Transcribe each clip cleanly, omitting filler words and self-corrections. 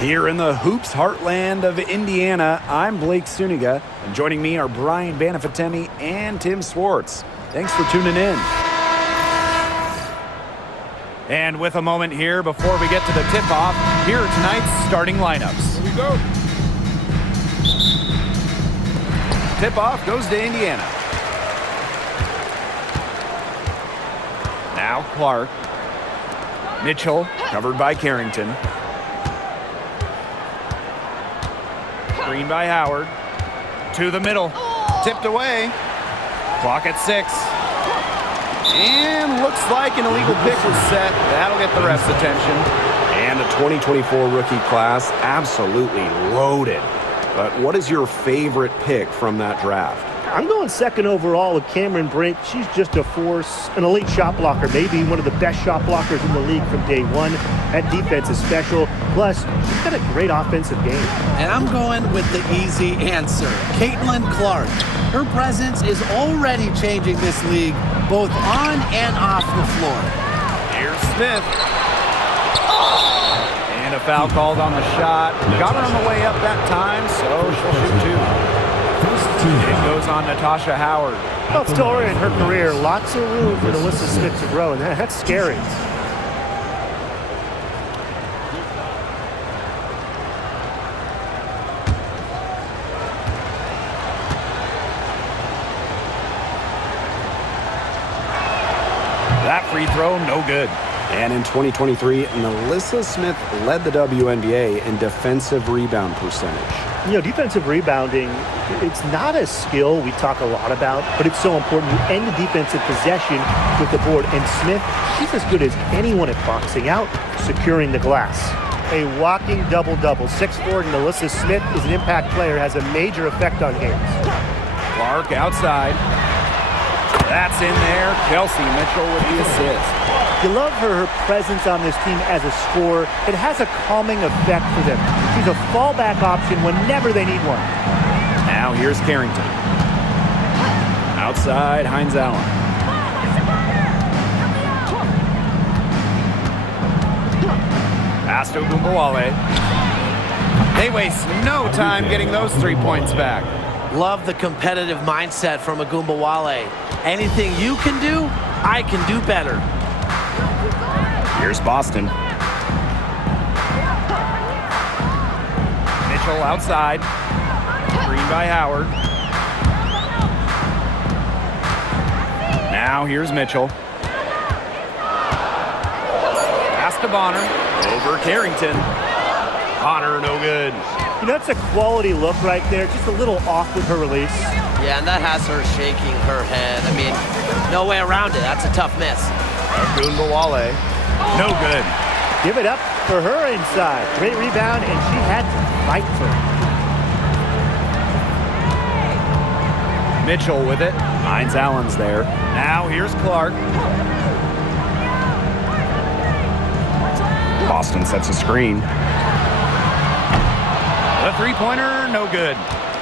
Here in the hoops heartland of Indiana, I'm Blake Suniga, and joining me are Brian Banafitemi and Tim Swartz. Thanks for tuning in. And with a moment here before we get to the tip-off, here are tonight's starting lineups. Here we go. Tip-off goes to Indiana. Now Clark. Mitchell, covered by Carrington. Screen by Howard. To the middle. Tipped away. Clock at 6. And looks like an illegal pick was set. That'll get the ref's attention. And the 2024 rookie class absolutely loaded. But what is your favorite pick from that draft? I'm going second overall with Cameron Brink. She's just a force, an elite shot blocker, maybe one of the best shot blockers in the league from day one. That defense is special. Plus, she's got a great offensive game. And I'm going with the easy answer, Caitlin Clark. Her presence is already changing this league, both on and off the floor. Here's Smith. And a foul called on the shot. Got her on the way up that time, so she'll shoot two. It goes on Natasha Howard. Well, still early in her career, lots of room for Alyssa Smith to grow, and that's scary. That free throw, no good. And in 2023, Alyssa Smith led the WNBA in defensive rebound percentage. You know, defensive rebounding, it's not a skill we talk a lot about, but it's so important. You end the defensive possession with the board. And Smith, she's as good as anyone at boxing out, securing the glass. A walking double-double. 6'4", and Alyssa Smith is an impact player, has a major effect on games. Clark outside. That's in there. Kelsey Mitchell with the assist. You love her presence on this team as a scorer. It has a calming effect for them. She's a fallback option whenever they need one. Now here's Carrington. Outside, Hines Allen. Pass to Gumbawale. They waste no time getting those 3 points back. Love the competitive mindset from Agumbawale. Anything you can do, I can do better. Here's Boston. Mitchell outside. Screen by Howard. Now here's Mitchell. Pass to Bonner. Over Carrington. Bonner, no good. You know, that's a quality look right there. Just a little off with her release. Yeah, and that has her shaking her head. I mean, no way around it. That's a tough miss. Agumbawale. No good. Give it up for her inside. Great rebound, and she had to fight for it. Mitchell with it. Hines Allen's there. Now here's Clark. Boston sets a screen. The three-pointer, no good.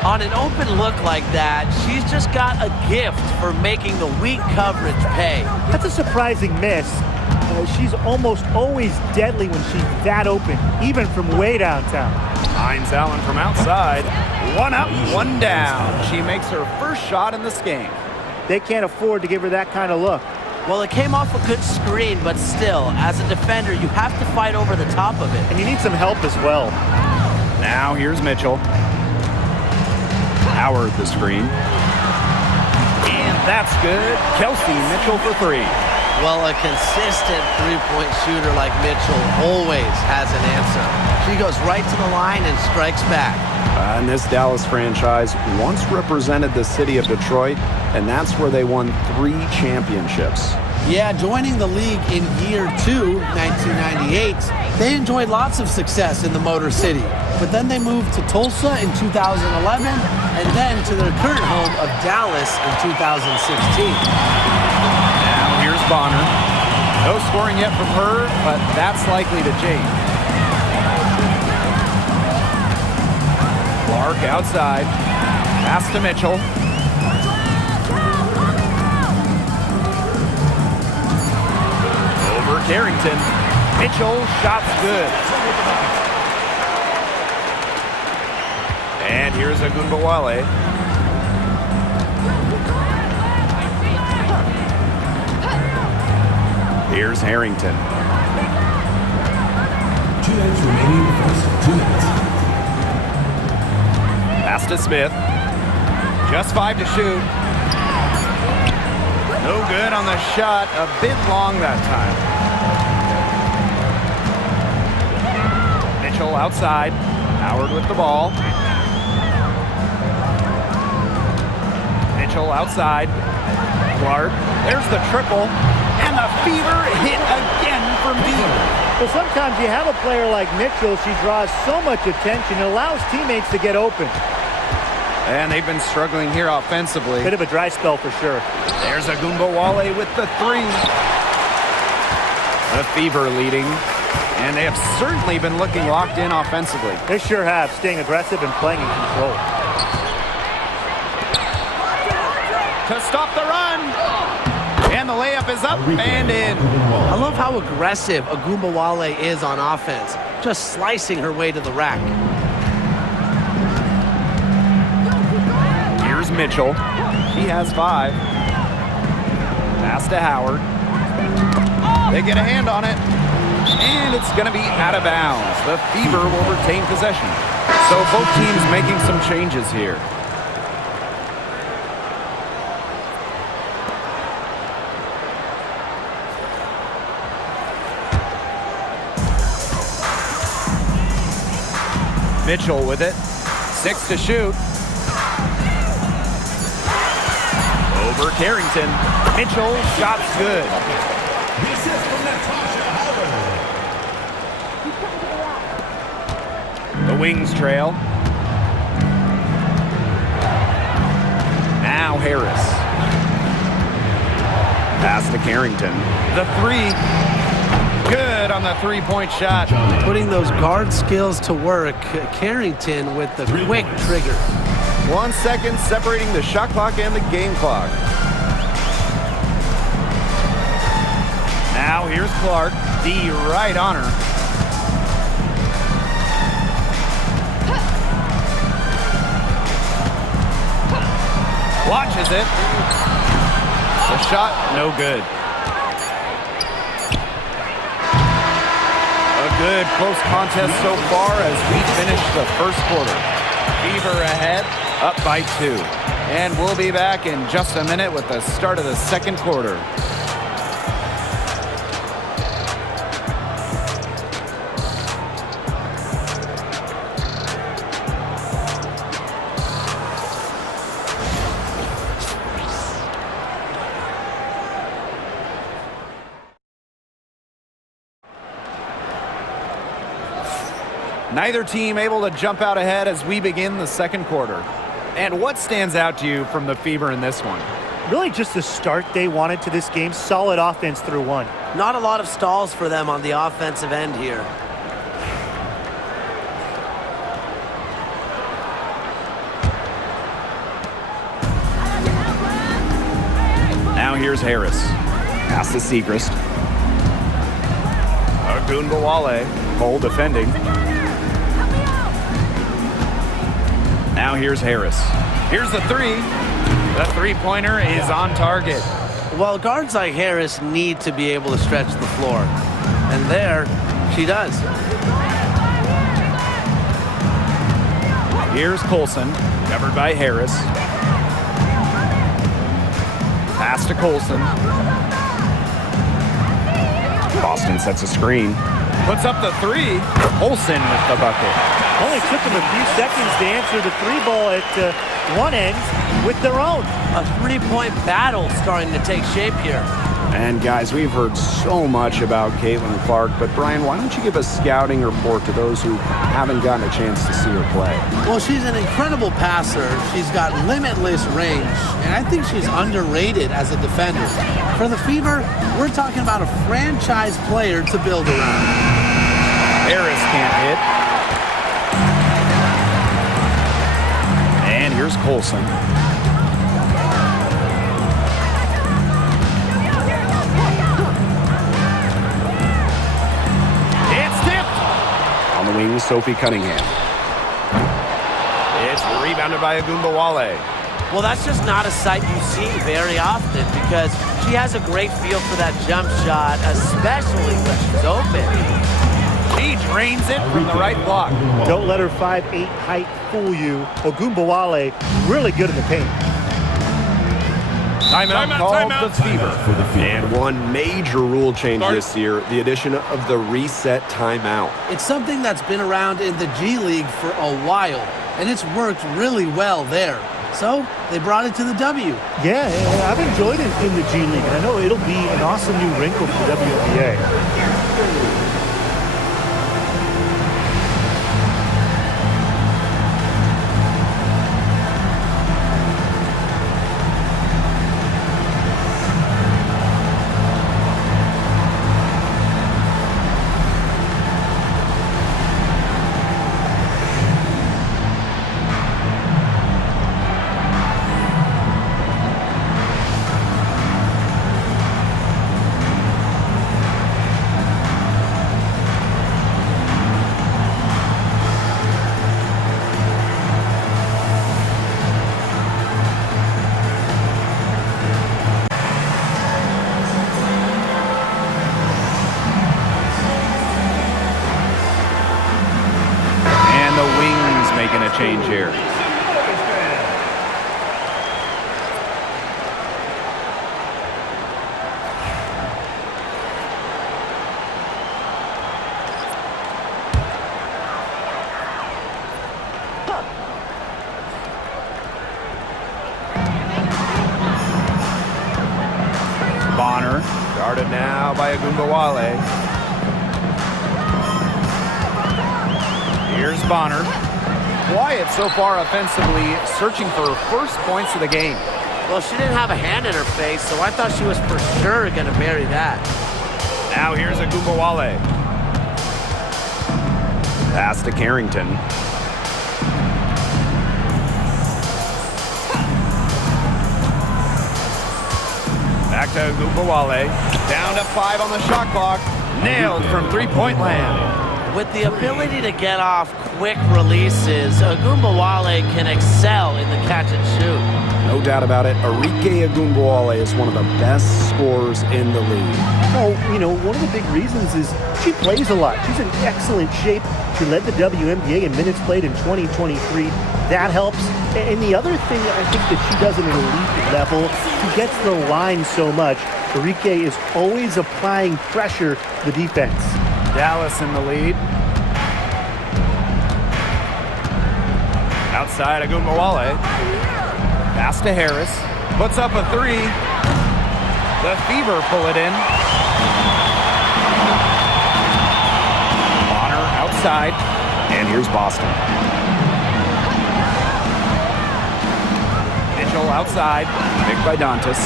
On an open look like that, she's just got a gift for making the weak coverage pay. That's a surprising miss. She's almost always deadly when she's that open, even from way downtown. Hines Allen from outside. One up, one down. She makes her first shot in this game. They can't afford to give her that kind of look. Well, it came off a good screen, but still, as a defender, you have to fight over the top of it. And you need some help as well. Now here's Mitchell. Howard the screen. And that's good. Kelsey Mitchell for three. Well, a consistent three-point shooter like Mitchell always has an answer. She goes right to the line and strikes back. And this Dallas franchise once represented the city of Detroit, and that's where they won 3 championships. Yeah, joining the league in year 2, 1998, they enjoyed lots of success in the Motor City. But then they moved to Tulsa in 2011, and then to their current home of Dallas in 2016. Now here's Bonner. No scoring yet from her, but that's likely to change. Clark outside. Pass to Mitchell. Over Carrington. Mitchell, shots good. And here's Agunbowale. Here's Harrington. 2 minutes remaining. First 2 minutes. Pass to Smith. Just 5 to shoot. No good on the shot. A bit long that time. Mitchell outside. Howard with the ball. Mitchell outside. Clark. There's the triple. And the Fever hit again from deep. Well, sometimes you have a player like Mitchell. She draws so much attention. It allows teammates to get open. And they've been struggling here offensively. Bit of a dry spell for sure. There's Agunbowale with the 3. The Fever leading. And they have certainly been looking locked in offensively. They sure have, staying aggressive and playing in control. To stop the run. And the layup is up and in. I love how aggressive Agunbowale is on offense, just slicing her way to the rack. Here's Mitchell. He has 5. Pass to Howard. They get a hand on it. And it's going to be out of bounds. The Fever will retain possession. So both teams making some changes here. Mitchell with it. 6 to shoot. Over Carrington. Mitchell, shot's good. This is from Natasha Howard. The Wings trail. Now Harris. Pass to Carrington. The 3. Good on the 3-point shot. Putting those guard skills to work, Carrington with the quick trigger. 1 second separating the shot clock and the game clock. Now here's Clark, D right on her. Watches it. The shot, no good. A good close contest so far as we finish the first quarter. Fever ahead, up by 2. And we'll be back in just a minute with the start of the second quarter. Neither team able to jump out ahead as we begin the second quarter. And what stands out to you from the Fever in this one? Really just the start they wanted to this game. Solid offense through 1. Not a lot of stalls for them on the offensive end here. Now here's Harris. Pass to Segrist. Agunbowale. Cole defending. Now here's Harris. Here's the 3. The 3-pointer is on target. Well, guards like Harris need to be able to stretch the floor. And there, she does. Here's Colson, covered by Harris. Pass to Colson. Boston sets a screen. Puts up the 3. Colson with the bucket. Only took them a few seconds to answer the 3 ball at one end with their own. A 3-point battle starting to take shape here. And guys, we've heard so much about Caitlin Clark, but Brian, why don't you give a scouting report to those who haven't gotten a chance to see her play? Well, she's an incredible passer. She's got limitless range, and I think she's underrated as a defender. For the Fever, we're talking about a franchise player to build around. Harris can't hit. And here's Colson. It's tipped. On the wing, Sophie Cunningham. It's Rebounded by Agumbawale. Well, that's just not a sight you see very often because she has a great feel for that jump shot, especially when she's open. She drains it from the right block. Don't let her 5'8" height fool you. Ogumbawale really good in the paint. Timeout called the Fever. And one major rule change this year, the addition of the reset timeout. It's something that's been around in the G League for a while, and it's worked really well there. So they brought it to the W. Yeah, I've enjoyed it in the G League, and I know it'll be an awesome new wrinkle for the WNBA. Making a change here. Bonner, guarded now by Agumbawale. Here's Bonner. Quiet so far offensively, searching for first points of the game. Well, she didn't have a hand in her face, so I thought she was for sure going to bury that. Now here's Agumbawale. Pass to Carrington. Back to Agumbawale. Down to 5 on the shot clock. Nailed from three-point land. With the ability to get off quick releases, Agumbawale can excel in the catch and shoot. No doubt about it. Arike Agumbawale is one of the best scorers in the league. Oh, you know, one of the big reasons is she plays a lot. She's in excellent shape. She led the WNBA in minutes played in 2023. That helps. And the other thing that I think that she does at an elite level, she gets the line so much. Arike is always applying pressure to the defense. Dallas in the lead. Outside Agumbawale. Pass to Harris. Puts up a three. The Fever pull it in. Bonner outside. And here's Boston. Mitchell outside. Picked by Dantas.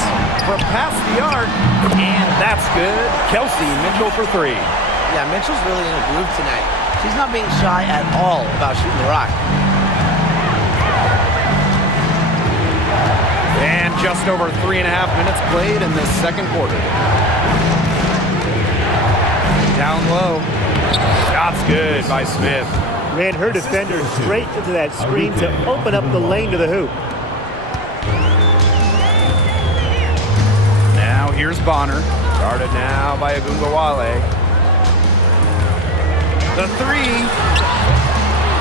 From past the arc. And that's good. Kelsey Mitchell for three. Yeah, Mitchell's really in a groove tonight. She's not being shy at all about shooting the rock. And just over 3.5 minutes played in this second quarter. Down low. Shot's good by Smith. Ran her defender straight into that screen to open up the lane to the hoop. Now here's Bonner. Guarded now by Agumbawale. The three.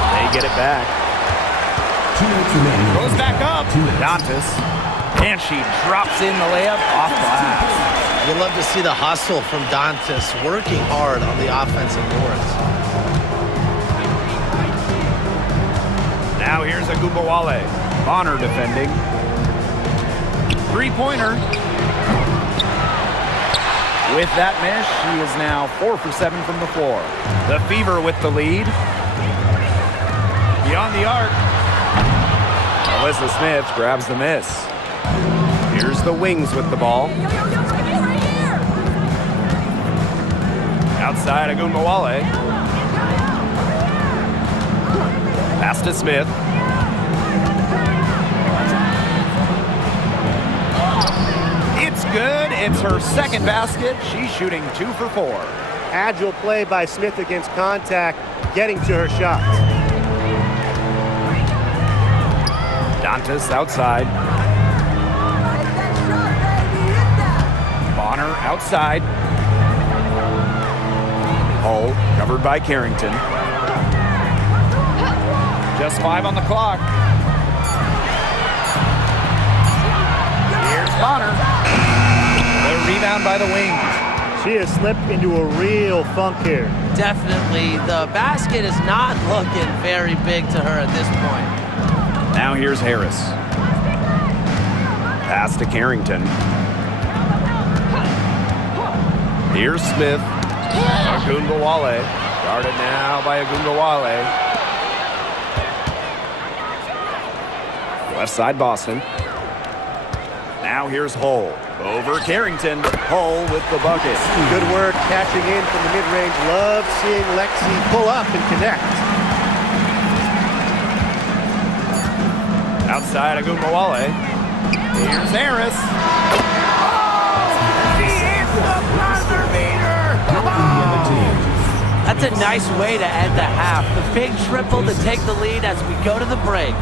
They get it back. 2 minutes remaining. Goes back up. Dantas. And she drops in the layup off glass. You'll love to see the hustle from Dantas working hard on the offensive boards. Now here's Agumbawale. Bonner defending. Three-pointer. With that miss, she is now 4 for 7 from the floor. The Fever with the lead. Beyond the arc. Alyssa Smith grabs the miss. Here's the Wings with the ball. Outside Agumbawale. Pass to Smith. It's good. It's her second basket. She's shooting 2 for 4. Agile play by Smith against contact, getting to her shots. Dantas outside. Bonner outside. Hull covered by Carrington. Just 5 on the clock. Here's Bonner. The rebound by the wings. She has slipped into a real funk here. Definitely. The basket is not looking very big to her at this point. Now here's Harris. Pass to Carrington. Here's Smith. Agundawale. Guarded now by Agundawale. Left side Boston. Now here's Hull. Over Carrington. Hull with the bucket. Good work catching in from the mid-range. Love seeing Lexi pull up and connect. Outside Agundawale. Here's Harris. She hits the buzzer beater. That's a nice way to end the half. The big triple to take the lead as we go to the break.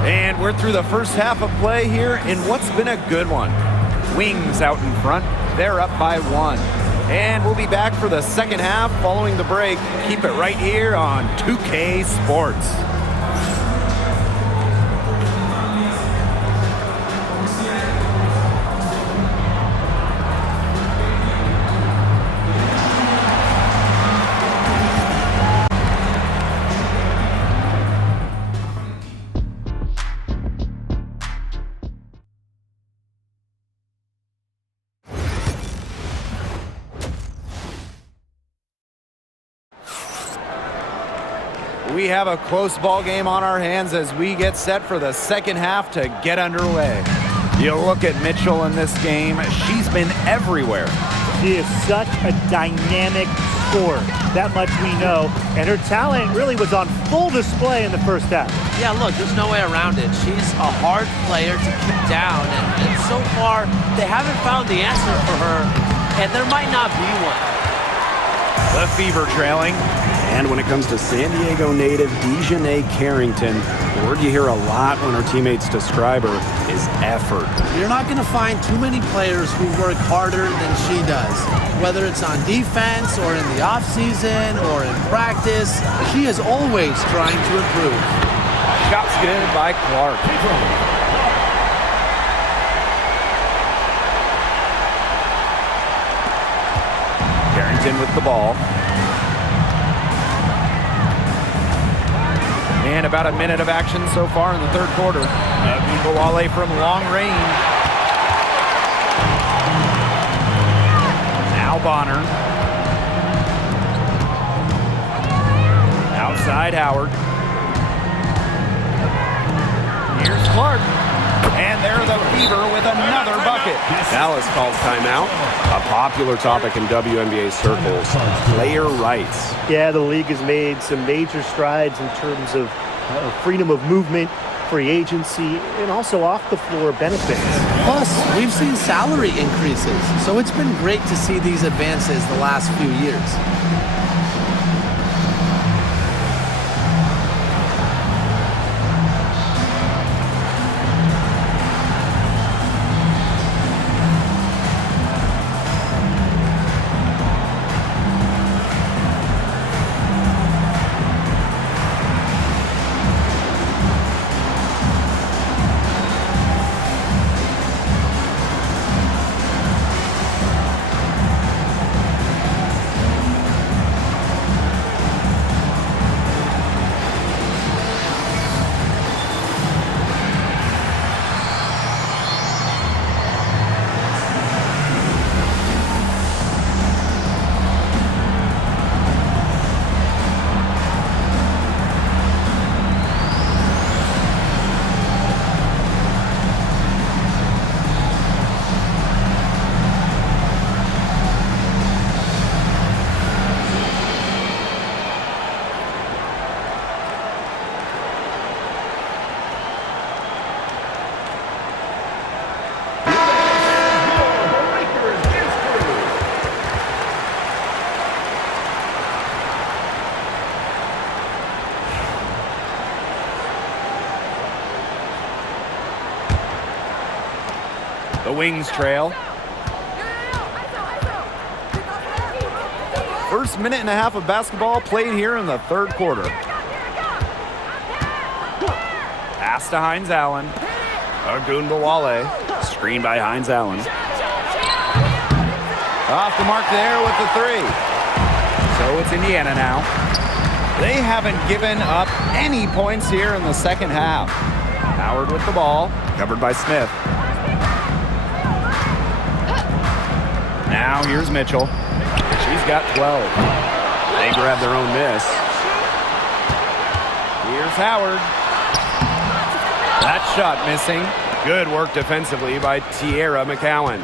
And we're through the first half of play here in what's been a good one. Wings out in front. They're up by 1. And we'll be back for the second half following the break. Keep it right here on 2K Sports. We have a close ball game on our hands as we get set for the second half to get underway. You look at Mitchell in this game, she's been everywhere. She is such a dynamic scorer. That much we know. And her talent really was on full display in the first half. Yeah, look, there's no way around it. She's a hard player to keep down. And so far, they haven't found the answer for her. And there might not be one. The Fever trailing. And when it comes to San Diego native Dejanay Carrington, the word you hear a lot when her teammates describe her is effort. You're not going to find too many players who work harder than she does. Whether it's on defense or in the offseason or in practice, she is always trying to improve. Shots good by Clark. Carrington with the ball. And about a minute of action so far in the third quarter. Agundawale from long range. Now Bonner. Outside Howard. Here's Clark. And they're the Fever with another bucket. Dallas calls timeout. A popular topic in WNBA circles. Player rights. Yeah, the league has made some major strides in terms of freedom of movement, free agency, and also off-the-floor benefits. Plus, we've seen salary increases, so it's been great to see these advances the last few years. The Wings trail. First minute and a half of basketball played here in the third quarter. Pass to Hines Allen. Ogunbowale. Screen by Hines Allen. Off the mark there with the three. So it's Indiana now. They haven't given up any points here in the second half. Howard with the ball. Covered by Smith. Now here's Mitchell. She's got 12. They grab their own miss. Here's Howard. That shot missing. Good work defensively by Tierra McCowan.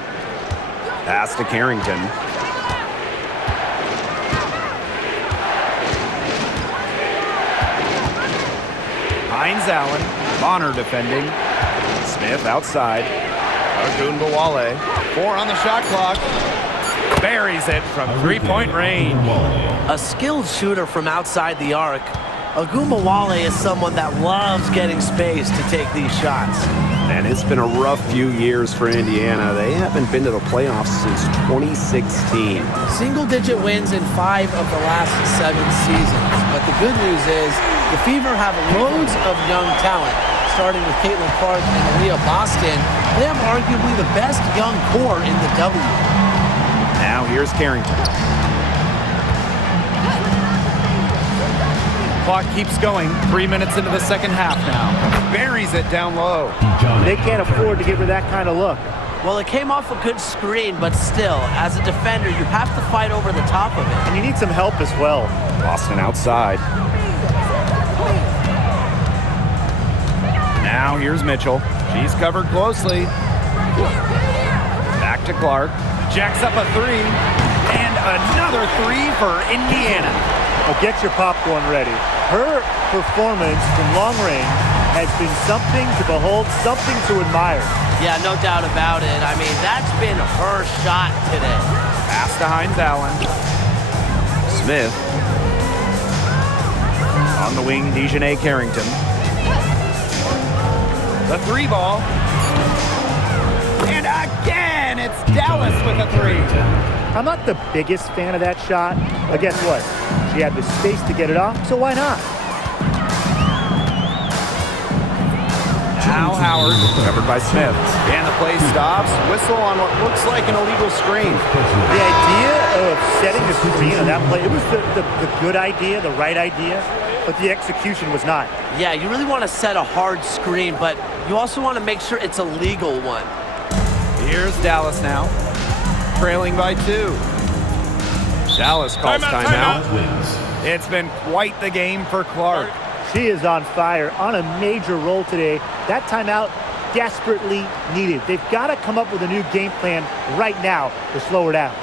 Pass to Carrington. Hines Allen. Bonner defending. Smith outside. Ogunbowale. 4 on the shot clock. Buries it from three-point range. A skilled shooter from outside the arc. Ogunbowale is someone that loves getting space to take these shots. And it's been a rough few years for Indiana. They haven't been to the playoffs since 2016. Single-digit wins in 5 of the last 7 seasons. But the good news is the Fever have loads of young talent. Starting with Caitlin Clark and Aaliyah Boston, they have arguably the best young core in the W. Now here's Carrington. Clock keeps going. 3 minutes into the second half now. Buries it down low. They can't afford to give her that kind of look. Well, it came off a good screen, but still, as a defender, you have to fight over the top of it. And you need some help as well. Boston outside. Now here's Mitchell. She's covered closely. Back to Clark. Jacks up a three. And another three for Indiana. Well, get your popcorn ready. Her performance from long range has been something to behold, something to admire. Yeah, no doubt about it. I mean, that's been her shot today. Pass to Hines Allen. Smith. On the wing, Dejanay Carrington. The three ball. And again, it's Dallas with a three. I'm not the biggest fan of that shot, but guess what? She had the space to get it off, so why not? Now Howard, covered by Smith. And the play stops. Whistle on what looks like an illegal screen. The idea of setting a screen on that play, it was the good idea, the right idea, but the execution was not. Yeah, you really want to set a hard screen, but you also want to make sure it's a legal one. Here's Dallas now, trailing by 2. Dallas calls timeout. It's been quite the game for Clark. She is on fire, on a major roll today. That timeout desperately needed. They've got to come up with a new game plan right now to slow her down.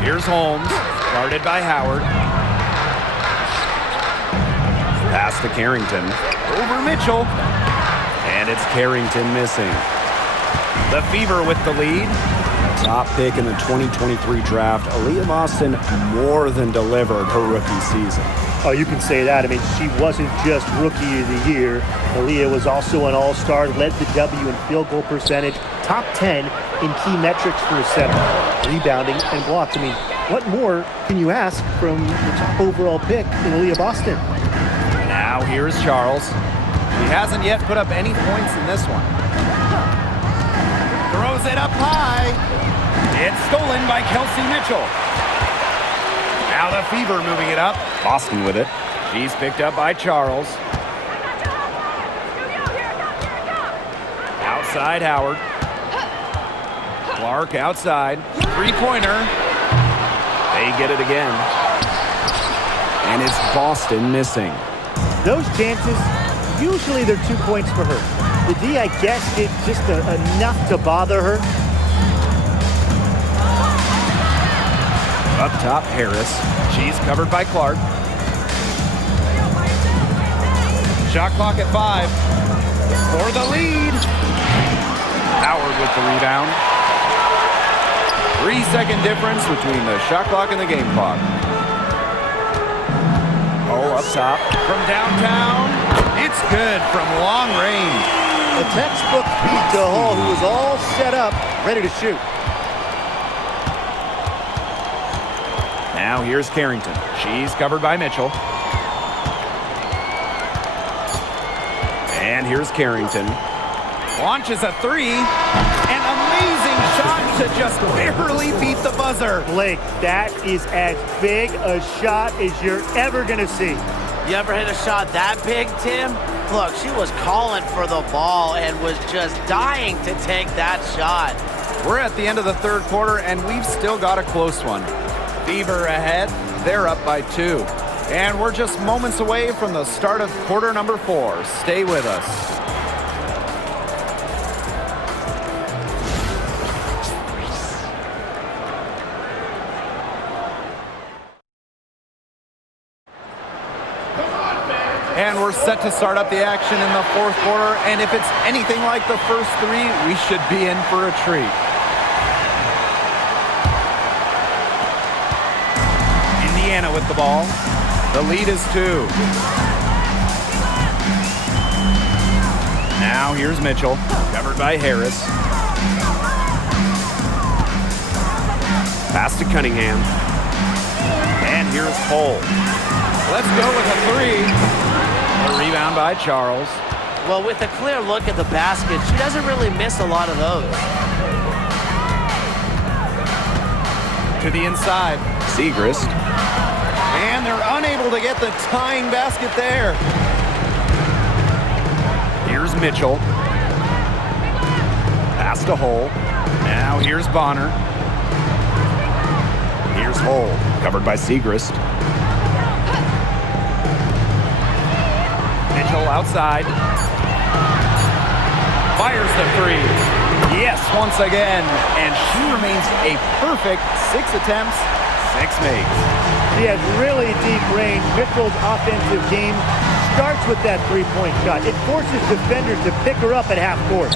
Here's Holmes. Guarded by Howard. Pass to Carrington. Over Mitchell. And it's Carrington missing. The Fever with the lead. Top pick in the 2023 draft, Aaliyah Boston more than delivered her rookie season. Oh, you can say that. I mean, she wasn't just Rookie of the Year. Aaliyah was also an All-Star, led the W in field goal percentage, top 10 in key metrics for a center, rebounding and blocks. I mean, what more can you ask from the top overall pick in Aaliyah Boston? Now here's Charles. He hasn't yet put up any points in this one. Throws it up high. It's stolen by Kelsey Mitchell. Now the Fever moving it up. Boston with it. She's picked up by Charles. Outside Howard. Clark outside. Three-pointer. They get it again. And it's Boston missing. Those chances, usually they're 2 points for her. The D, I guess, did just enough to bother her. Up top, Harris. She's covered by Clark. Shot clock at 5. For the lead. Howard with the rebound. 3-second difference between the shot clock and the game clock. Oh, up top. From downtown. It's good from long range. A textbook feed to Hall, who was all set up, ready to shoot. Now here's Carrington. She's covered by Mitchell. And here's Carrington. Launches a three. An amazing shot to just barely beat the buzzer. Blake, that is as big a shot as you're ever going to see. You ever hit a shot that big, Tim? Look, she was calling for the ball and was just dying to take that shot. We're at the end of the third quarter, and we've still got a close one. Fever ahead. They're up by 2. And we're just moments away from the start of quarter number 4. Stay with us. And we're set to start up the action in the fourth quarter. And if it's anything like the first 3, we should be in for a treat. Indiana with the ball. The lead is 2. Now here's Mitchell, covered by Harris. Pass to Cunningham. And here's Cole. Let's go with a 3. A rebound by Charles. Well, with a clear look at the basket, she doesn't really miss a lot of those. To the inside. Segrist. And they're unable to get the tying basket there. Here's Mitchell. Pass to Hole. Now here's Bonner. Here's Hole, covered by Segrist. Mitchell outside. Fires the 3. Yes, once again. And she remains a perfect 6 attempts, 6 makes. She has really deep range. Mitchell's offensive game starts with that three-point shot. It forces defenders to pick her up at half court.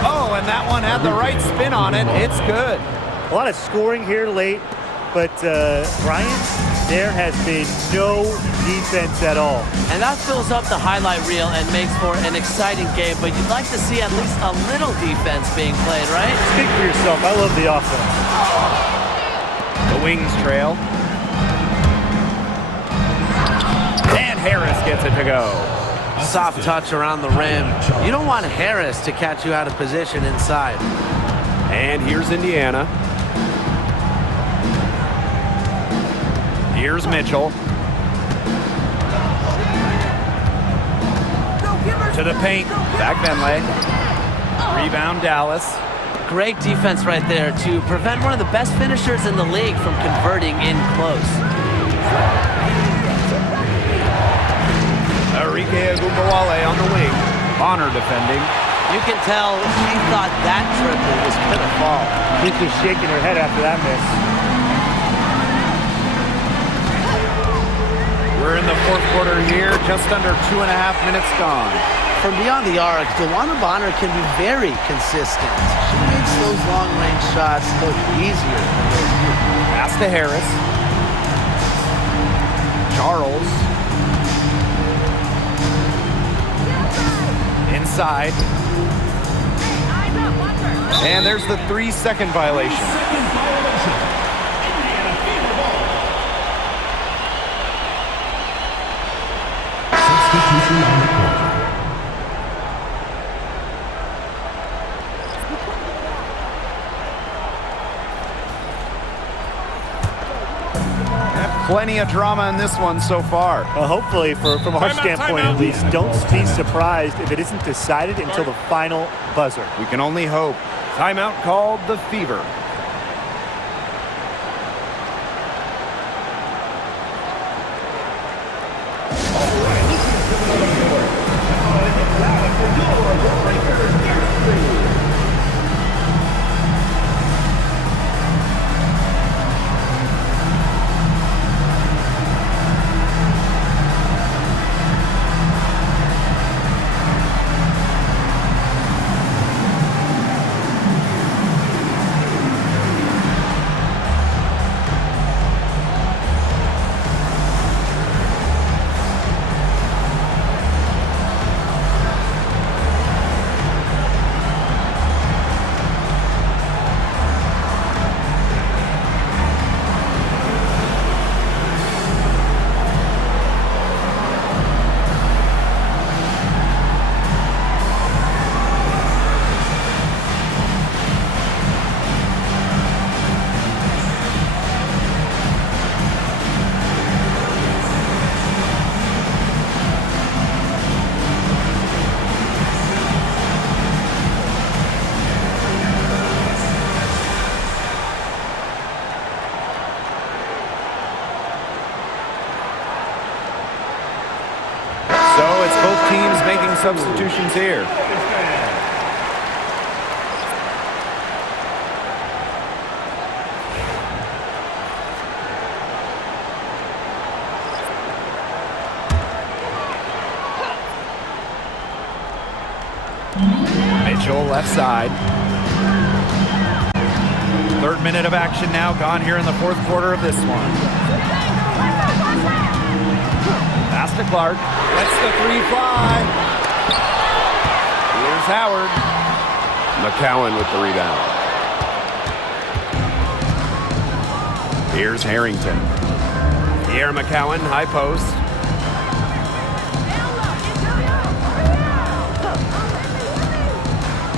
Oh, and that one had the right spin on it. It's good. A lot of scoring here late, but Brian, there has been no defense at all. And that fills up the highlight reel and makes for an exciting game, but you'd like to see at least a little defense being played, right? Speak for yourself. I love the offense. The Wings trail. And Harris gets it to go. Soft touch around the rim. You don't want Harris to catch you out of position inside. And here's Indiana. Here's Mitchell. To the paint. Back Benley. Rebound Dallas. Great defense right there to prevent one of the best finishers in the league from converting in close. Enrique Agumbawale on the wing. Bonner defending. You can tell she thought that triple was going to fall. I think she's shaking her head after that miss. We're in the fourth quarter here, just under 2.5 minutes gone. From beyond the arc, DeWanna Bonner can be very consistent. She makes those long-range shots look easier than those do. Pass to Harris. Charles. Inside. And there's the 3-second violation. Substitution on the court. Plenty of drama in this one so far. Well, hopefully, from our standpoint at least, don't be surprised if it isn't decided until the final buzzer. We can only hope. Timeout called the Fever. So it's both teams making substitutions here. Mitchell left side. Third minute of action now gone here in the fourth quarter of this one. Pass to Clark. Lets the three fly. Here's Howard. McCowan with the rebound. Here's Harrington. Pierre McCowan, high post.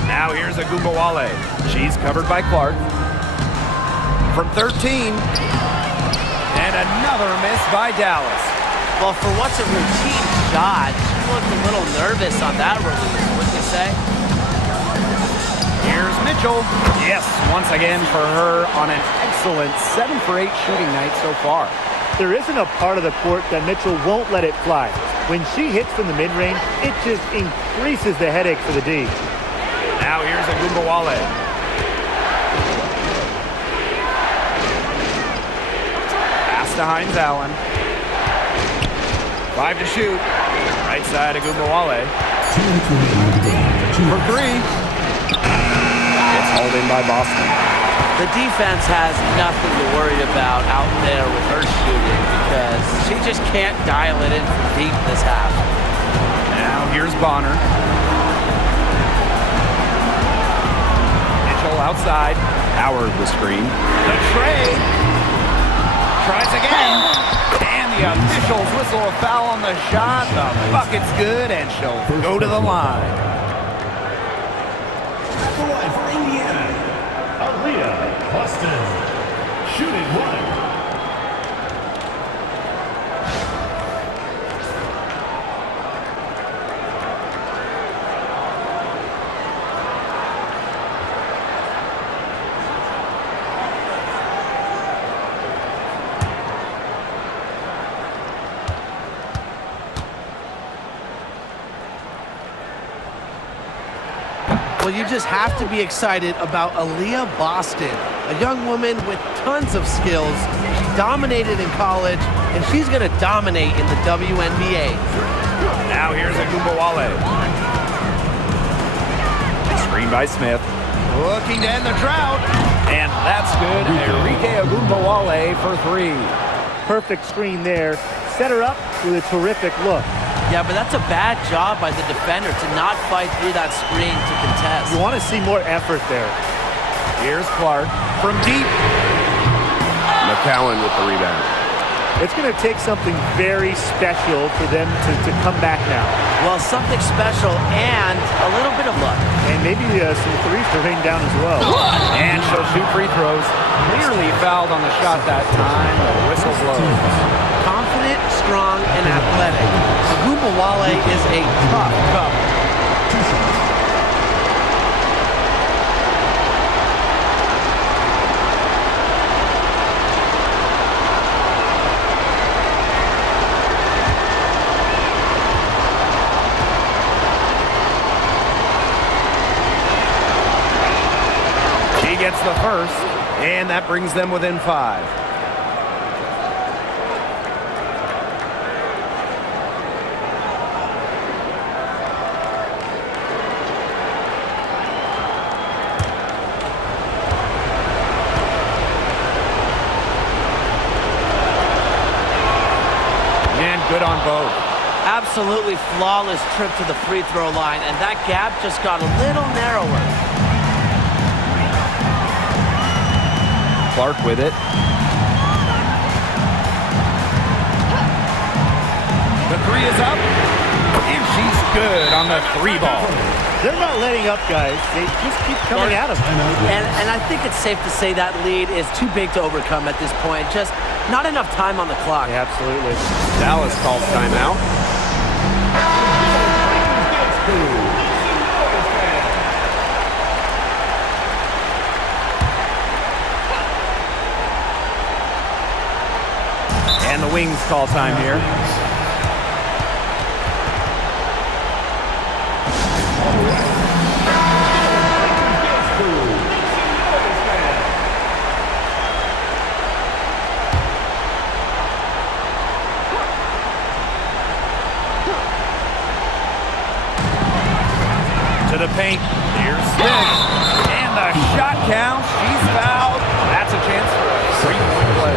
Now here's Agumbawale. She's covered by Clark. From 13. And another miss by Dallas. Well, for what's a routine shot, she looked a little nervous on that release, wouldn't you say? Here's Mitchell. Yes, once again for her on an excellent 7 for 8 shooting night so far. There isn't a part of the court that Mitchell won't let it fly. When she hits from the mid-range, it just increases the headache for the D. Now here's Agumbawale. Pass to Hines Allen. 5 to shoot. Right side Agumbawale. For 3. It's hauled in by Boston. The defense has nothing to worry about out there with her shooting because she just can't dial it in from deep this half. Now here's Bonner. Mitchell outside. Howard the screen. The trade. Tries again. And the officials whistle a foul on the shot. The bucket's good, and she'll go to the line. For Indiana, Aaliyah Boston, shooting 1. Well, you just have to be excited about Aaliyah Boston, a young woman with tons of skills. She dominated in college, and she's going to dominate in the WNBA. Now here's Agumbawale. Screen by Smith. Looking to end the drought. And that's good. Enrique Agumbawale for 3. Perfect screen there. Set her up with a terrific look. Yeah, but that's a bad job by the defender to not fight through that screen to contest. You want to see more effort there. Here's Clark from deep. McCowan with the rebound. It's going to take something very special for them to come back now. Well, something special and a little bit of luck. And maybe some threes to rain down as well. And she'll shoot free throws. Clearly fouled on the shot that time. The whistle blows. Confident, strong, and athletic. Agumbawale is a tough cover. Gets the first, and that brings them within 5. And good on both. Absolutely flawless trip to the free throw line, and that gap just got a little narrower. Clark with it. The 3 is up, and she's good on the 3 ball. They're not letting up, guys. They just keep coming at them. And I think it's safe to say that lead is too big to overcome at this point. Just not enough time on the clock. Yeah, absolutely. Dallas calls timeout. And the Wings call time here. To the paint. Here's Smith. And the shot counts. She's fouled. That's a chance for a 3-point play.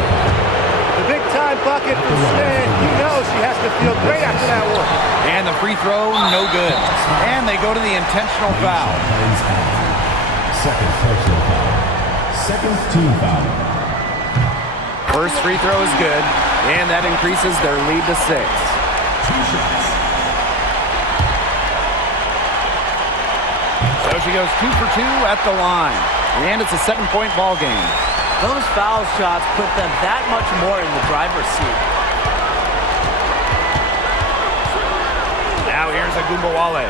Big-time bucket for Smith. You know she has to feel great after that one. And the free throw, no good. And they go to the intentional foul. Second personal foul. Second team foul. First free throw is good, and that increases their lead to 6. 2 shots. So she goes 2 for 2 at the line. And it's a 7-point ball game. Those foul shots put them that much more in the driver's seat. Now here's Agumbawale.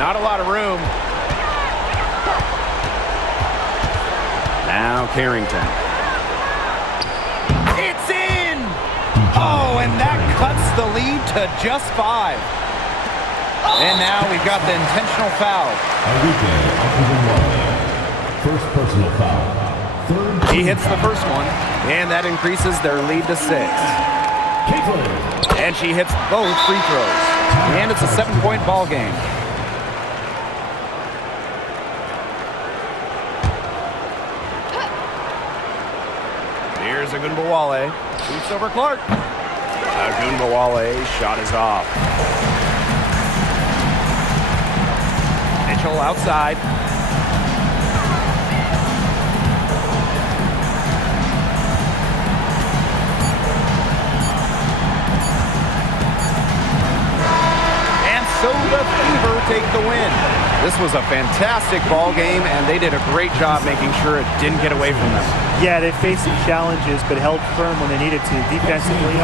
Not a lot of room. Now Carrington. It's in! Oh, and that cuts the lead to just 5. And now we've got the intentional foul. Enrique Agumbawale. First personal foul. Third. He hits the first one, and that increases their lead to 6. And she hits both free throws. And it's a 7-point ball game. Here's Agumbawale. Shoots over Clark. Agumbawale shot is off. Mitchell outside. So the Fever take the win. This was a fantastic ball game, and they did a great job making sure it didn't get away from them. Yeah, they faced some challenges, but held firm when they needed to defensively.